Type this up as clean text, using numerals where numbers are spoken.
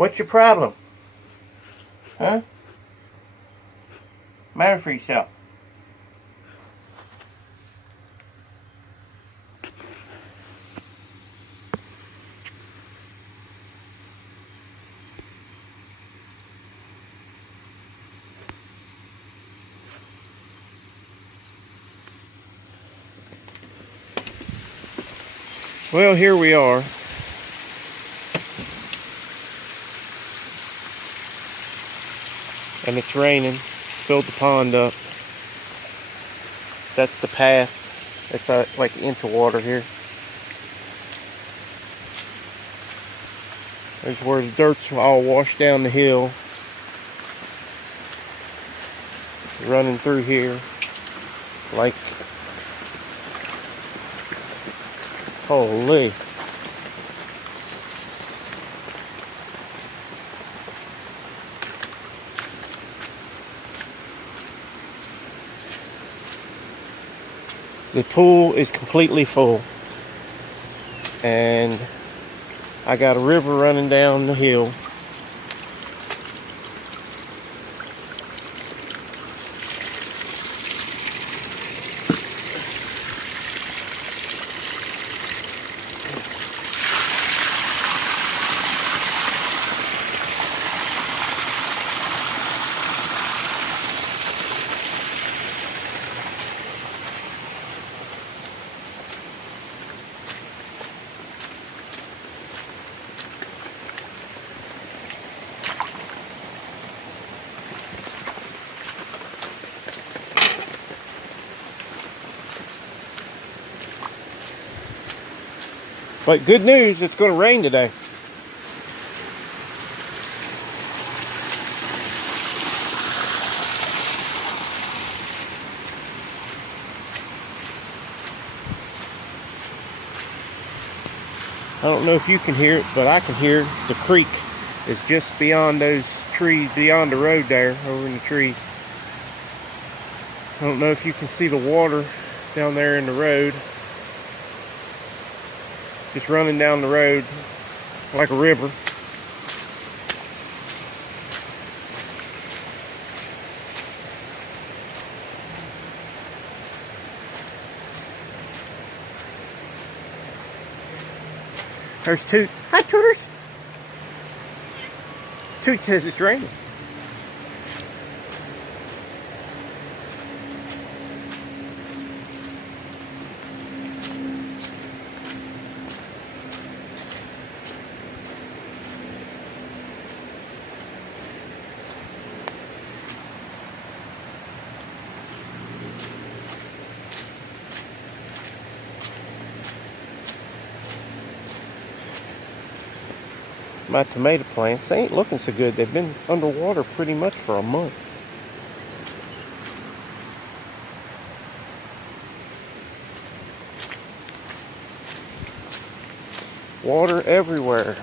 What's your problem? Huh? Matter for yourself. Well, here we are. And it's raining. Filled the pond up. That's the path. It's like into water here. There's where the dirt's all washed down the hill. Running through here. Like, holy. The pool is completely full. And I got a river running down the hill. But good news, it's going to rain today. I don't know if you can hear it, but I can hear the creek is just beyond those trees, beyond the road there, over in the trees. I don't know if you can see the water down there in the road. Just running down the road like a river. There's Toot. Hi, Tooters. Toot says it's raining. My tomato plants, they ain't looking so good. They've been underwater pretty much for a month. Water everywhere.